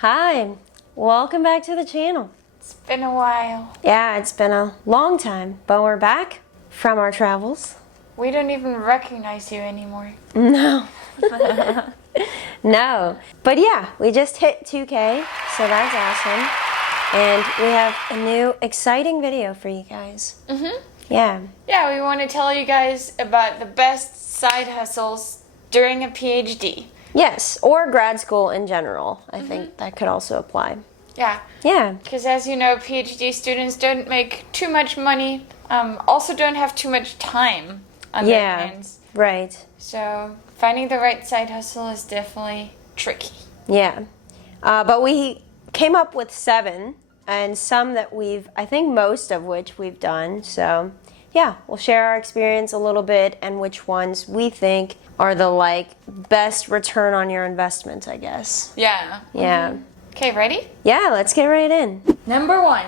Hi, welcome back to the channel. It's been a while. Yeah, it's been a long time, but we're back from our travels. We don't even recognize you anymore. No. No. But yeah, we just hit 2K, so that's awesome. And we have a new exciting video for you guys. Yeah. Yeah, we want to tell you guys about the best side hustles during a PhD. Yes, or grad school in general. I think that could also apply. Yeah. Yeah. Because as you know, PhD students don't make too much money, also don't have too much time on their hands. Right. So finding the right side hustle is definitely tricky. Yeah. But we came up with 7, and some that I think most of which we've done. So yeah, we'll share our experience a little bit and which ones we think are the best return on your investment, I guess. Yeah. Yeah. Okay, ready? Yeah, let's get right in. Number 1.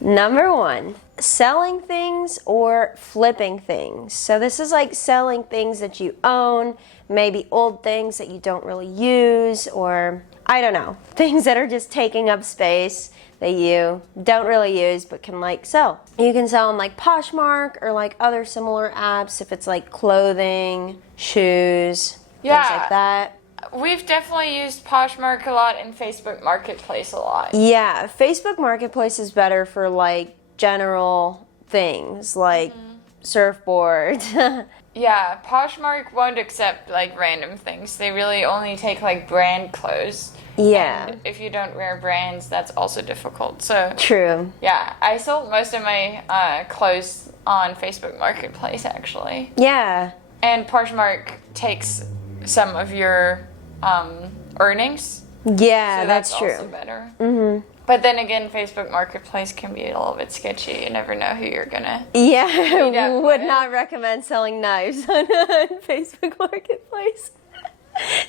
Number 1, selling things or flipping things. So this is like selling things that you own, maybe old things that you don't really use, or I don't know, things that are just taking up space that you don't really use but can sell. You can sell on Poshmark or other similar apps if it's clothing, shoes, things like that. We've definitely used Poshmark a lot and Facebook Marketplace a lot. Yeah, Facebook Marketplace is better for general things like surfboard. Yeah, Poshmark won't accept random things. They really only take brand clothes. Yeah. And if you don't wear brands, that's also difficult. So True. yeah, I sold most of my clothes on Facebook Marketplace actually. Yeah. And Poshmark takes some of your earnings. Yeah, So that's also true. better. But then again, Facebook Marketplace can be a little bit sketchy. You never know who you're gonna. Yeah, would not recommend selling knives on Facebook Marketplace.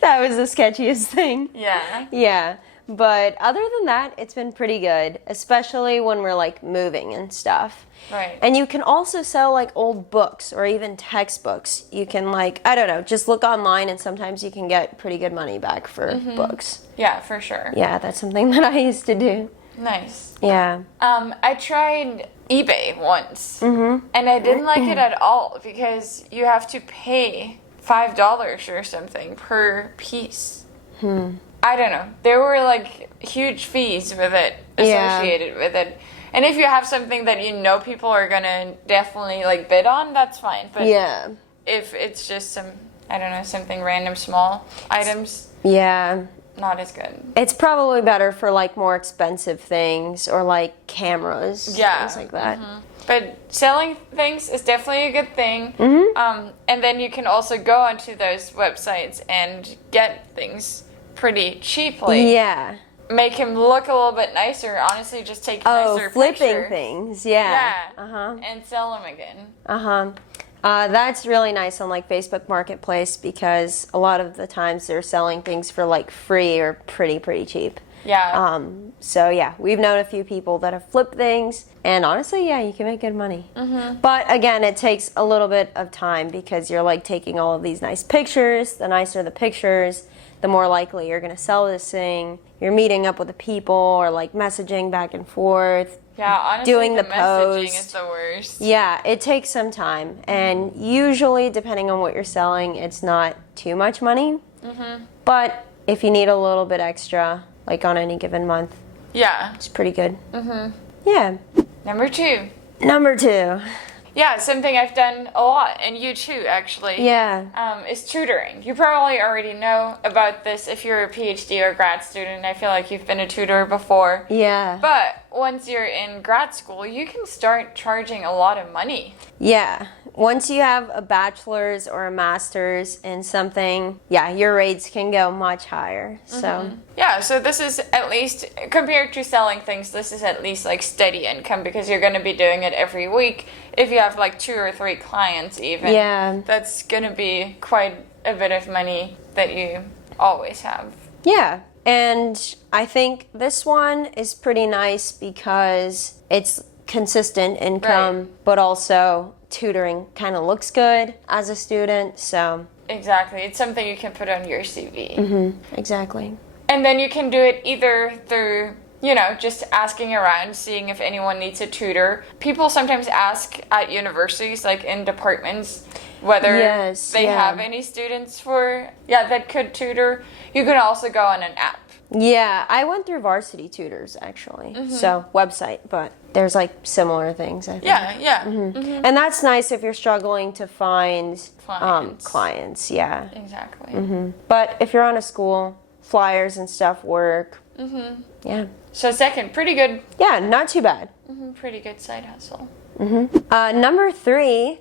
That was the sketchiest thing. Yeah. Yeah, but other than that, it's been pretty good, especially when we're moving and stuff. Right. And you can also sell old books or even textbooks. You can I don't know, just look online and sometimes you can get pretty good money back for books. Yeah, for sure. Yeah, that's something that I used to do. Nice. Yeah. I tried eBay once, and I didn't like it at all because you have to pay $5 or something per piece. I don't know. There were huge fees with it associated with it. And if you have something that you know people are gonna definitely bid on, that's fine. But Yeah. if it's just something random small items, Yeah. not as good. It's probably better for more expensive things or cameras. Yeah. Things like that. But selling things is definitely a good thing. And then you can also go onto those websites and get things pretty cheaply. Yeah. Make him look a little bit nicer. Honestly, just take a nicer flipping picture. things. Yeah. And sell them again. That's really nice on Facebook Marketplace because a lot of the times they're selling things for free or pretty cheap. Yeah. So yeah, we've known a few people that have flipped things, and honestly, yeah, you can make good money. But again, it takes a little bit of time because you're taking all of these nice pictures. The nicer the pictures, the more likely you're gonna sell this thing. You're meeting up with the people or messaging back and forth. Yeah, honestly, doing the messaging post. is the worst. Yeah, it takes some time, and usually, depending on what you're selling, it's not too much money. But if you need a little bit extra, on any given month, Yeah. it's pretty good. Yeah. Number 2. Number 2. Yeah, something I've done a lot, and you too, actually. Yeah. Is tutoring. You probably already know about this if you're a PhD or grad student. I feel like you've been a tutor before. Yeah. But once you're in grad school, you can start charging a lot of money. Yeah. Once you have a bachelor's or a master's in something, yeah, your rates can go much higher. So yeah, so this is at least, compared to selling things, this is at least steady income because you're going to be doing it every week. If you have 2 or 3 clients even, yeah, that's going to be quite a bit of money that you always have. Yeah. And I think this one is pretty nice because it's consistent income, but also tutoring kind of looks good as a student, so. Exactly. It's something you can put on your CV. Exactly. And then you can do it either through, you know, just asking around, seeing if anyone needs a tutor. People sometimes ask at universities, like in departments, whether they have any students that could tutor. You can also go on an app. Yeah, I went through Varsity Tutors, actually. So, website, but there's like similar things, I think. Yeah. And that's nice if you're struggling to find clients. Yeah. Exactly. But if you're on a school, flyers and stuff work. Yeah. So second, pretty good. Yeah, not too bad. Pretty good side hustle. Number 3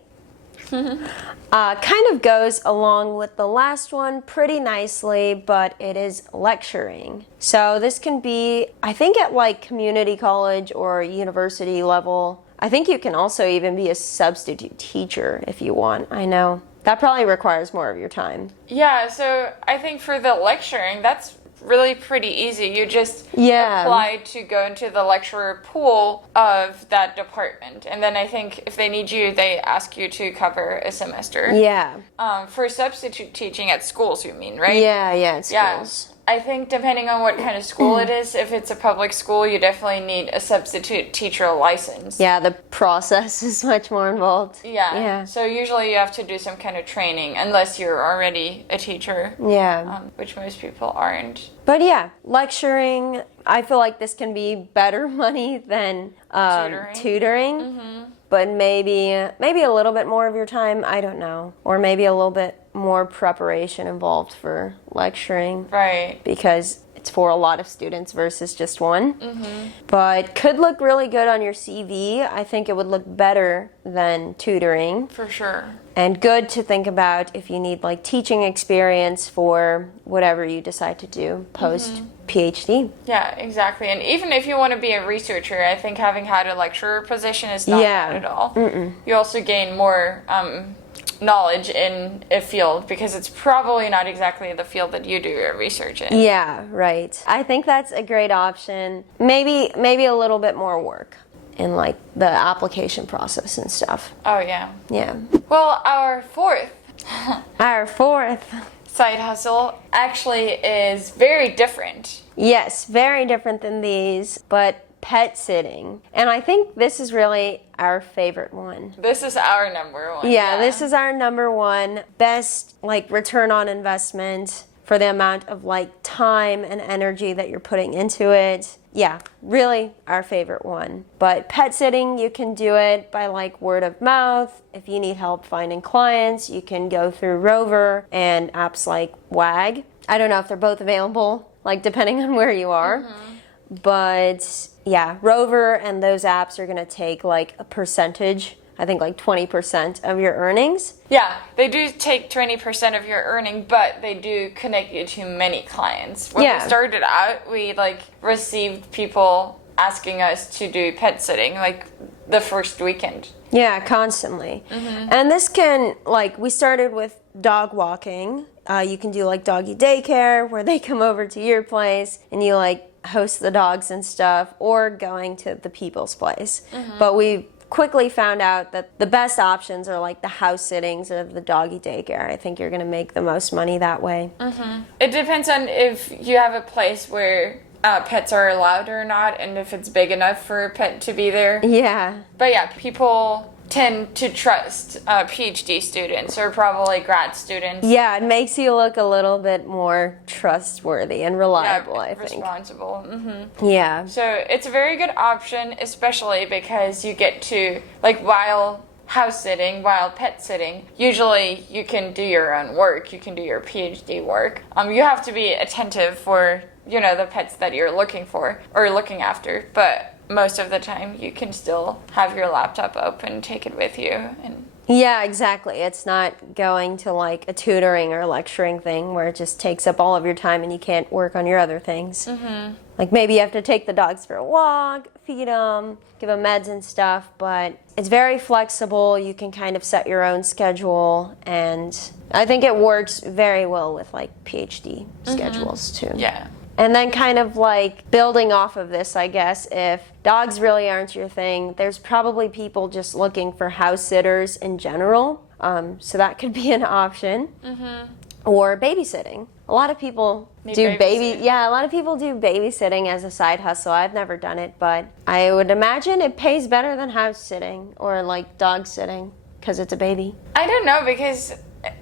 kind of goes along with the last one pretty nicely, but it is lecturing. So this can be, I think, at like community college or university level. I think you can also even be a substitute teacher if you want. I know that probably requires more of your time. Yeah, so I think for the lecturing, that's really pretty easy. You just apply to go into the lecturer pool of that department. And then I think if they need you, they ask you to cover a semester. Yeah. For substitute teaching at schools, you mean, right? Yeah, at schools. I think depending on what kind of school it is, if it's a public school, you definitely need a substitute teacher license. Yeah, the process is much more involved. Yeah. So usually you have to do some kind of training, unless you're already a teacher. Yeah. Which most people aren't. But yeah, lecturing, I feel like this can be better money than tutoring. But maybe a little bit more of your time, I don't know. Or maybe a little bit more preparation involved for lecturing. Right. Because it's for a lot of students versus just one. But could look really good on your CV. I think it would look better than tutoring. For sure. And good to think about if you need like teaching experience for whatever you decide to do post PhD. Yeah, exactly. And even if you want to be a researcher, I think having had a lecturer position is not bad at all. You also gain more knowledge in a field because it's probably not exactly the field that you do your research in. Yeah, right. I think that's a great option. Maybe a little bit more work in like the application process and stuff. Oh yeah. Yeah. Well, our fourth side hustle actually is very different. Yes, very different than these, but pet sitting. And I think this is really our favorite one. This is our number one. Yeah, this is our number one. Best like return on investment for the amount of like time and energy that you're putting into it. Yeah, really our favorite one. But pet sitting, you can do it by like word of mouth. If you need help finding clients, you can go through Rover and apps like Wag. I don't know if they're both available, like depending on where you are. But yeah, Rover and those apps are going to take like a percentage, I think like 20% of your earnings. Yeah, they do take 20% of your earning, but they do connect you to many clients. When we started out, we like received people asking us to do pet sitting like the first weekend. Yeah, constantly. And this can, like, we started with dog walking. You can do like doggy daycare where they come over to your place and you like host the dogs and stuff, or going to the people's place. But we quickly found out that the best options are like the house sittings or the doggy daycare. I think you're going to make the most money that way. It depends on if you have a place where pets are allowed or not, and if it's big enough for a pet to be there. Yeah. But yeah, people tend to trust PhD students or probably grad students. Yeah, it makes you look a little bit more trustworthy and reliable, I think. Responsible. Yeah. So it's a very good option, especially because you get to, like, while house sitting, while pet sitting, usually you can do your own work. You can do your PhD work. You have to be attentive for, you know, the pets that you're looking for or looking after, but most of the time you can still have your laptop open, take it with you. And yeah, exactly. It's not going to like a tutoring or lecturing thing where it just takes up all of your time and you can't work on your other things. Like maybe you have to take the dogs for a walk, feed them, give them meds and stuff, but it's very flexible. You can kind of set your own schedule, and I think it works very well with like PhD schedules too. yeah. And then kind of like building off of this, I guess, if dogs really aren't your thing, there's probably people just looking for house sitters in general. So that could be an option. Or babysitting. a lot of people Need babysitting. a lot of people do babysitting as a side hustle. I've never done it, but I would imagine it pays better than house sitting or like dog sitting because it's a baby. I don't know, because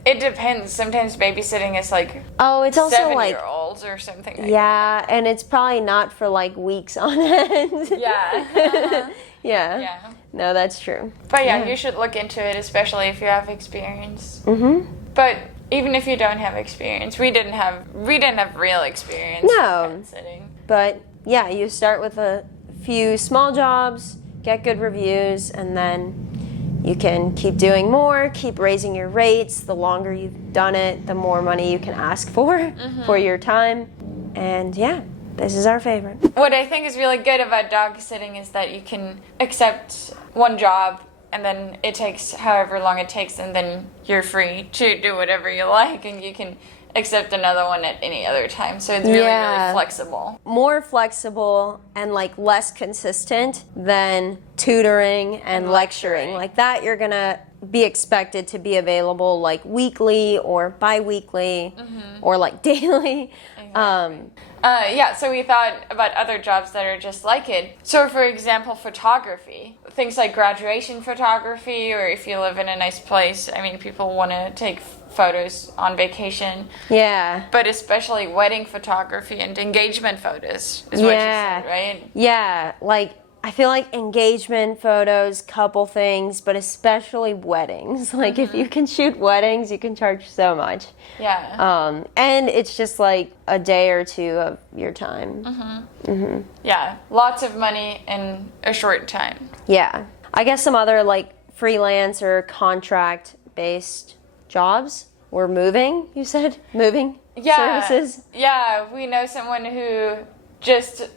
it depends. Sometimes babysitting is like Oh, it's also like 7-year-olds or something like yeah, and it's probably not for like weeks on end. that. Yeah. Yeah. Yeah. No, that's true. But yeah, you should look into it, especially if you have experience. Mhm. But even if you don't have experience, we didn't have real experience. No. with pet sitting. But yeah, you start with a few small jobs, get good reviews, and then you can keep doing more, keep raising your rates. The longer you've done it, the more money you can ask for your time. And yeah, this is our favorite. What I think is really good about dog sitting is that you can accept one job and then it takes however long it takes, and then you're free to do whatever you like, and you can accept another one at any other time. So it's really flexible. More flexible and like less consistent than tutoring and lecturing. Like that, you're gonna be expected to be available like weekly or bi-weekly or like daily. So we thought about other jobs that are just like it. So for example, photography. Things like graduation photography, or if you live in a nice place, I mean, people want to take photos on vacation. Yeah. But especially wedding photography and engagement photos is what you said, right? Yeah, like I feel like engagement photos, couple things, but especially weddings. Like if you can shoot weddings, you can charge so much. Yeah. And it's just like a day or two of your time. Yeah, lots of money in a short time. Yeah. I guess some other like freelance or contract-based jobs or moving, you said? Moving services? Yeah, we know someone who just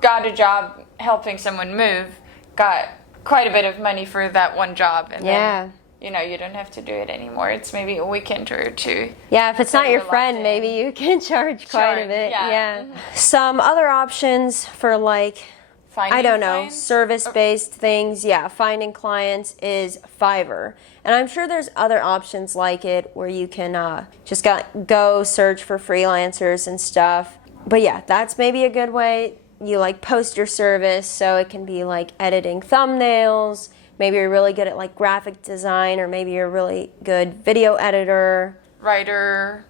got a job helping someone move, got quite a bit of money for that one job, and then you don't have to do it anymore. It's maybe a weekend or two. Yeah, if it's not your friend, in. maybe you can charge quite a bit. Yeah. Some other options for like Finding I don't know, clients? service-based things. Yeah, finding clients is Fiverr. And I'm sure there's other options like it where you can just go search for freelancers and stuff. But yeah, that's maybe a good way. You like post your service, so it can be like editing thumbnails. Maybe you're really good at like graphic design, or maybe you're a really good video editor. Writer,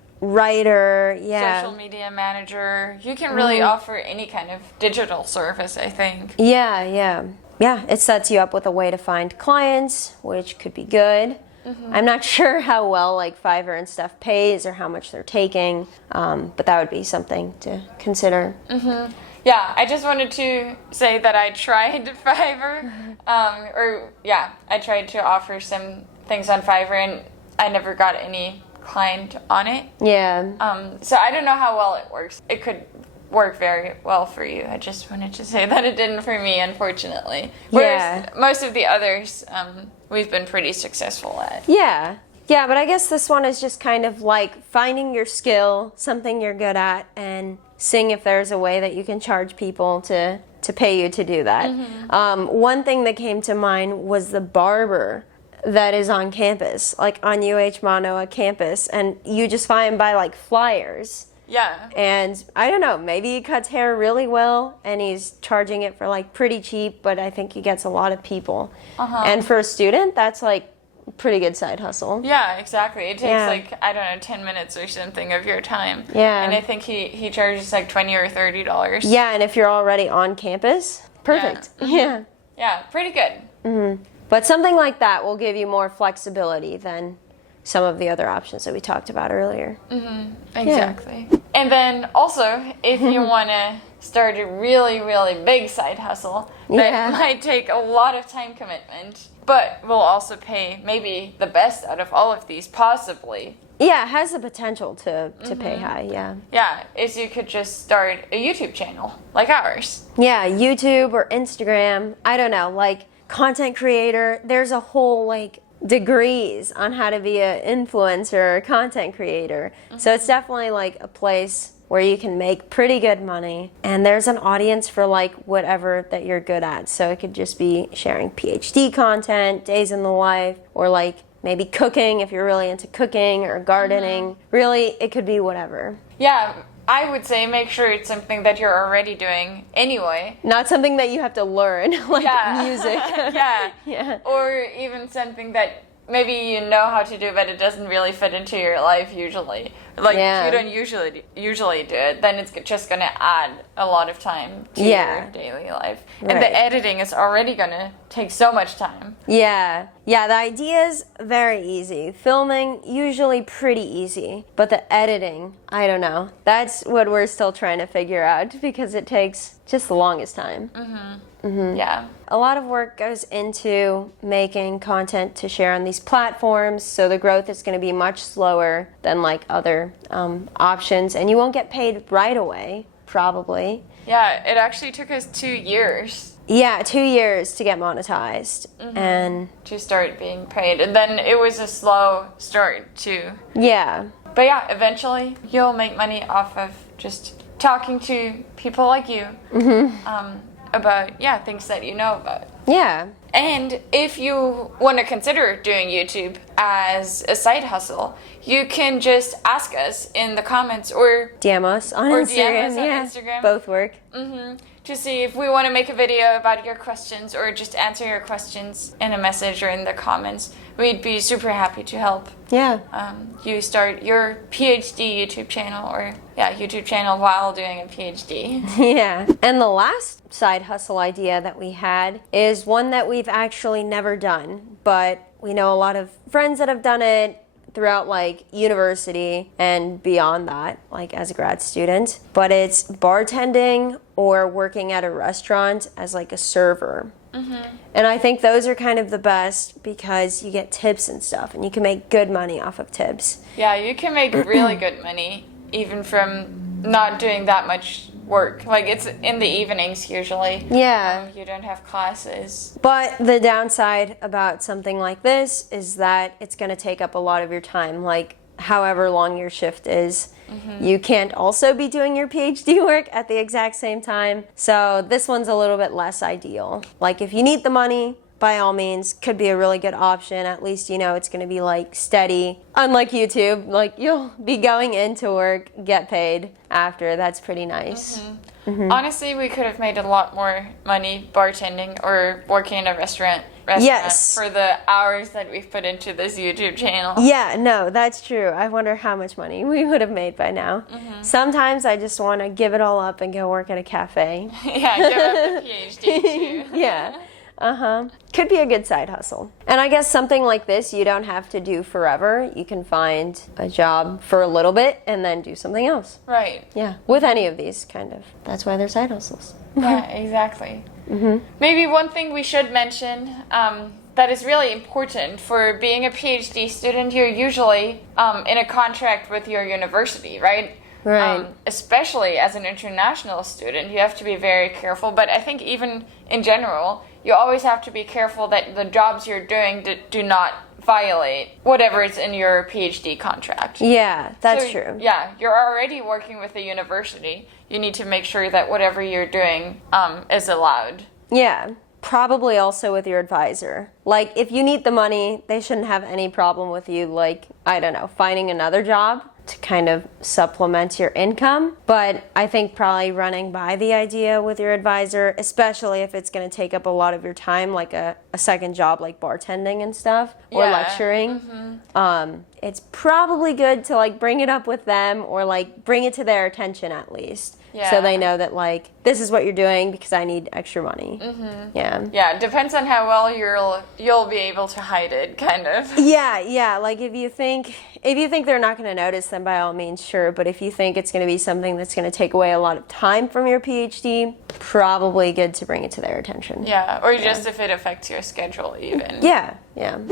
yeah. social media manager. You can really offer any kind of digital service, I think. Yeah, it sets you up with a way to find clients, which could be good. I'm not sure how well like Fiverr and stuff pays or how much they're taking, but that would be something to consider. Yeah, I just wanted to say that I tried Fiverr, I tried to offer some things on Fiverr, and I never got any client on it. Yeah. So I don't know how well it works. It could work very well for you. I just wanted to say that it didn't for me, unfortunately. Whereas most of the others, we've been pretty successful at. Yeah, but I guess this one is just kind of like finding your skill, something you're good at, and seeing if there's a way that you can charge people to pay you to do that. One thing that came to mind was the barber that is on campus, like on UH Mānoa campus, and you just find by like flyers. Yeah. And I don't know, maybe he cuts hair really well and he's charging it for like pretty cheap, but I think he gets a lot of people. And for a student, that's like a pretty good side hustle. Yeah, exactly. It takes like, I don't know, 10 minutes or something of your time. Yeah. And I think he charges like $20 or $30. Yeah, and if you're already on campus, perfect. Yeah. Yeah, pretty good. But something like that will give you more flexibility than some of the other options that we talked about earlier. Exactly. And then also, if you want to start a really, really big side hustle that might take a lot of time commitment, but will also pay maybe the best out of all of these, possibly. Yeah, it has the potential to pay high, Yeah, is you could just start a YouTube channel like ours. Yeah, YouTube or Instagram, I don't know, like content creator. There's a whole like degrees on how to be an influencer or content creator. So it's definitely like a place where you can make pretty good money, and there's an audience for like whatever that you're good at. So it could just be sharing PhD content, days in the life, or like maybe cooking if you're really into cooking, or gardening. Really, it could be whatever. Yeah, I would say make sure it's something that you're already doing anyway. Not something that you have to learn, like music. Yeah. Yeah. Or even something that maybe you know how to do, but it doesn't really fit into your life usually. Like, you don't usually do it, then it's just going to add a lot of time to your daily life. Right. And the editing is already going to take so much time. Yeah. Yeah, the idea's very easy. Filming, usually pretty easy. But the editing, I don't know. That's what we're still trying to figure out, because it takes just the longest time. Yeah. A lot of work goes into making content to share on these platforms, so the growth is going to be much slower than like other options, and you won't get paid right away, probably. Yeah, it actually took us 2 years. Yeah, 2 years to get monetized and to start being paid, and then it was a slow start too. Yeah. But yeah, eventually you'll make money off of just talking to people like you about things that you know about. Yeah. And if you want to consider doing YouTube as a side hustle, you can just ask us in the comments or DM us on Instagram. Instagram. Both work. To see if we want to make a video about your questions or just answer your questions in a message or in the comments. We'd be super happy to help. Yeah. You start your PhD YouTube channel or YouTube channel while doing a PhD. Yeah. And the last side hustle idea that we had is one that we've actually never done, but we know a lot of friends that have done it throughout like university and beyond that, like as a grad student. But it's bartending or working at a restaurant as like a server. And I think those are kind of the best because you get tips and stuff, and you can make good money off of tips. Yeah, you can make really good money even from not doing that much work. Like, it's in the evenings usually. Yeah. You don't have classes. But the downside about something like this is that it's going to take up a lot of your time, like however long your shift is. You can't also be doing your PhD work at the exact same time. So this one's a little bit less ideal. Like, if you need the money, by all means, could be a really good option. At least you know it's going to be like steady. Unlike YouTube, like you'll be going into work, get paid after. That's pretty nice. Honestly, we could have made a lot more money bartending or working in a restaurant for the hours that we've put into this YouTube channel. Yeah, no, that's true. I wonder how much money we would have made by now. Sometimes I just want to give it all up and go work at a cafe. Yeah, give up the PhD too. Yeah. Could be a good side hustle. And I guess something like this you don't have to do forever. You can find a job for a little bit and then do something else. Right. Yeah, with any of these kind of. That's why they're side hustles. Yeah, exactly. Maybe one thing we should mention that is really important for being a PhD student, you're usually in a contract with your university, right? Right. Especially as an international student, you have to be very careful. But I think even in general, you always have to be careful that the jobs you're doing do not violate whatever is in your PhD contract. Yeah, that's true. Yeah, you're already working with the university. You need to make sure that whatever you're doing is allowed. Yeah, probably also with your advisor. Like, if you need the money, they shouldn't have any problem with you, like, I don't know, finding another job to kind of supplement your income. But I think probably running by the idea with your advisor, especially if it's going to take up a lot of your time, like a second job like bartending and stuff, or lecturing, it's probably good to like bring it up with them or like bring it to their attention at least. So they know that like, this is what you're doing because I need extra money. Yeah, it depends on how well you'll be able to hide it, kind of. Yeah, like if you think they're not going to notice, then by all means, sure. But if you think it's going to be something that's going to take away a lot of time from your PhD, probably good to bring it to their attention. Yeah, or just if it affects your schedule even. Yeah.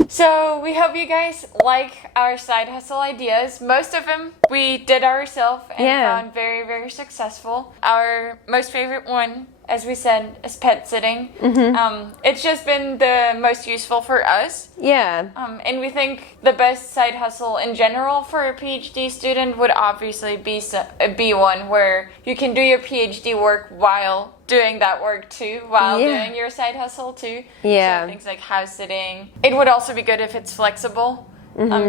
So we hope you guys like our side hustle ideas. Most of them we did ourselves and found very, very successful. Our most favorite one as we said, is pet sitting. It's just been the most useful for us. Yeah. And we think the best side hustle in general for a PhD student would obviously be one where you can do your PhD work while doing that work too, while doing your side hustle too. Yeah. So things like house sitting. It would also be good if it's flexible.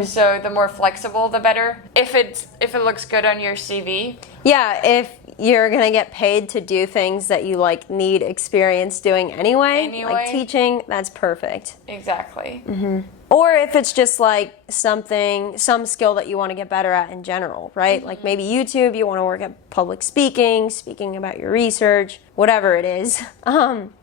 So the more flexible, the better. If it looks good on your CV. Yeah, if you're gonna get paid to do things that you like need experience doing anyway. Like teaching, that's perfect. Exactly. Or if it's just like some skill that you want to get better at in general, right? Like maybe YouTube, you want to work at public speaking about your research, whatever it is.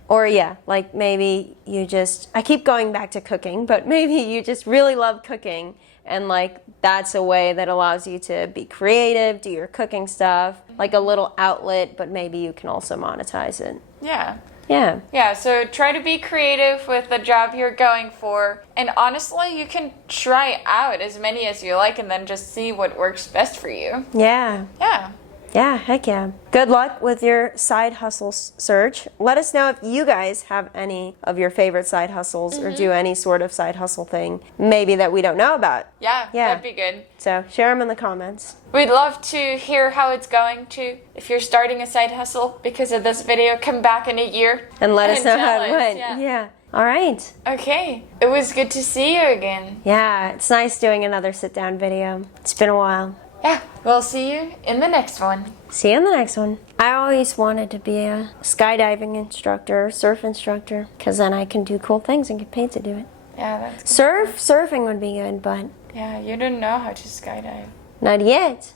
Or yeah, like maybe I keep going back to cooking, but maybe you just really love cooking and like that's a way that allows you to be creative, do your cooking stuff, like a little outlet, but maybe you can also monetize it. Yeah. Yeah. Yeah, so try to be creative with the job you're going for. And honestly, you can try out as many as you like and then just see what works best for you. Yeah. Yeah. Yeah, heck yeah. Good luck with your side hustle search. Let us know if you guys have any of your favorite side hustles or do any sort of side hustle thing maybe that we don't know about. Yeah, that'd be good. So share them in the comments. We'd love to hear how it's going too. If you're starting a side hustle because of this video, come back in a year and let us know how it tell us, went. Yeah. All right. Okay. It was good to see you again. Yeah, it's nice doing another sit-down video. It's been a while. Yeah, we'll see you in the next one. See you in the next one. I always wanted to be a skydiving instructor, surf instructor, because then I can do cool things and get paid to do it. Yeah, that's good. Surfing would be good, but... Yeah, you don't know how to skydive. Not yet.